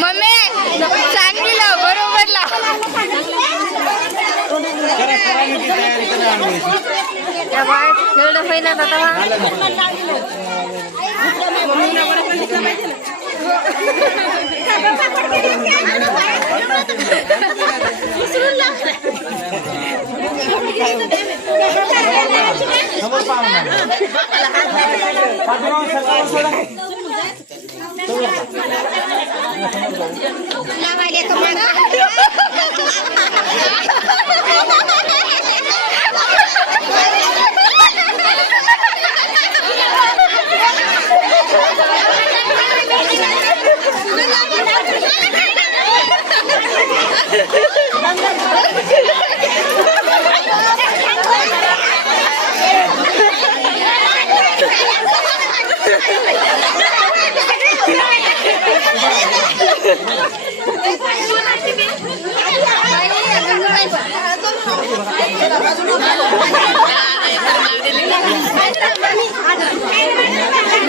Mummy चांगली लाव बरोबर लाव. एवढं होईना दादा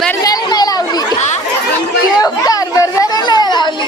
बरदारी नाही लावली उपकार बरदारी नाही लावली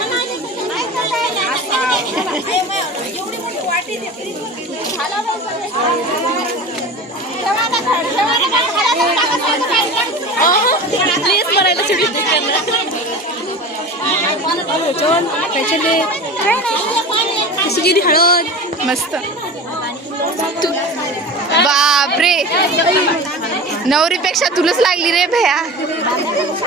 प्लीज म्हणायला कशी गेली हळद. मस्त. बापरे. नवरीपेक्षा तुलाच लागली रे भया.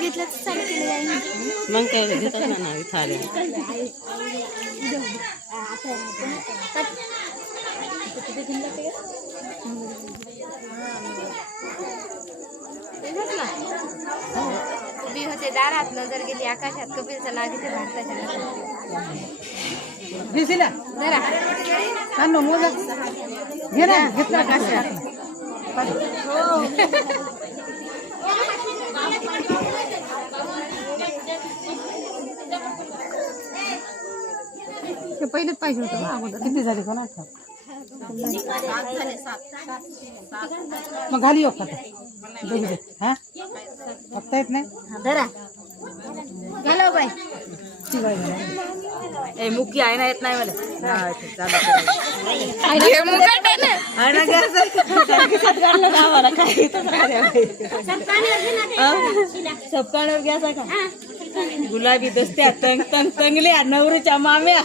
नाही नाही मग काय घेतात ना ना इथं आले. उभी होते दारात नजर गेली आकाशात कपिलचा लागिते भारताच्या भिजला जरा. आणू मोजा. घे ना घेतला हे. पहिलेच पाहिजे होतं ना अगोदर. किती झाले कोणा मग घाली येऊ खाता. दोघी दे. हा? बघता येत नाही? जरा गेलो बाई. ती. ए मुकी आहे ना येत नाही मला हा, ते चालू करा. हे आहे ना. हा? गॅस आहे का गुलाबी दसत्या तंग तंग तंगल्या नवरीच्या माम्या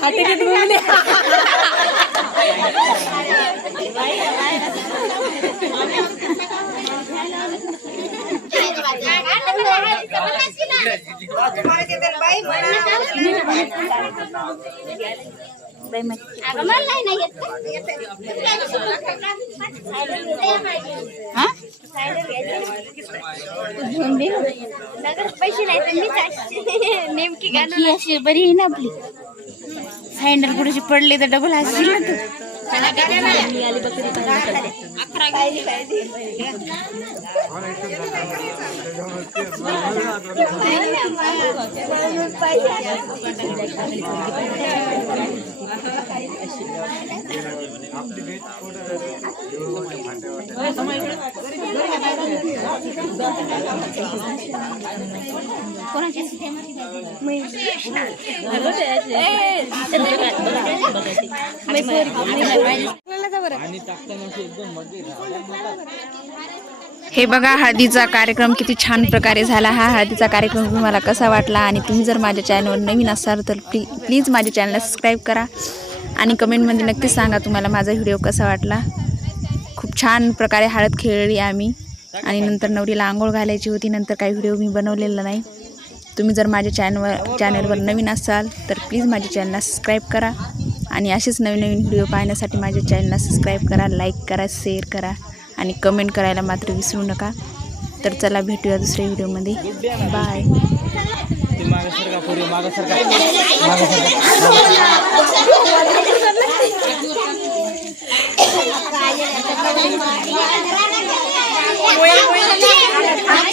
पैसे नाही नेमकी गाणं अशी बरी आहे ना आपली. सँडल कुठे पडले तर डबल असतील ना तू. अकरा हे बघा हळदीचा कार्यक्रम किती छान प्रकारे झाला. हा हळदीचा कार्यक्रम तुम्हाला कसा वाटला? आणि तुम्ही जर माझ्या चॅनलवर नवीन असाल तर प्ली प्लीज माझ्या चॅनलला सबस्क्राईब करा. आणि कमेंटमध्ये नक्कीच सांगा तुम्हाला माझा व्हिडिओ कसा वाटला. खूप छान प्रकारे हळद खेळली आम्ही. आणि नंतर नवरीला आंघोळ घालायची होती. नंतर काही व्हिडिओ मी बनवलेला नाही. तुम्ही जर माझ्या चॅनलवर चॅनलवर नवीन असाल तर प्लीज माझ्या चॅनलला सबस्क्राईब करा. आणि असेच नवीन नवीन व्हिडिओ पाहण्यासाठी माझ्या चॅनलला सबस्क्राईब करा लाईक करा शेअर करा आणि कमेंट करायला मात्र विसरू नका. तर चला भेटूया दुसऱ्या व्हिडिओमध्ये बाय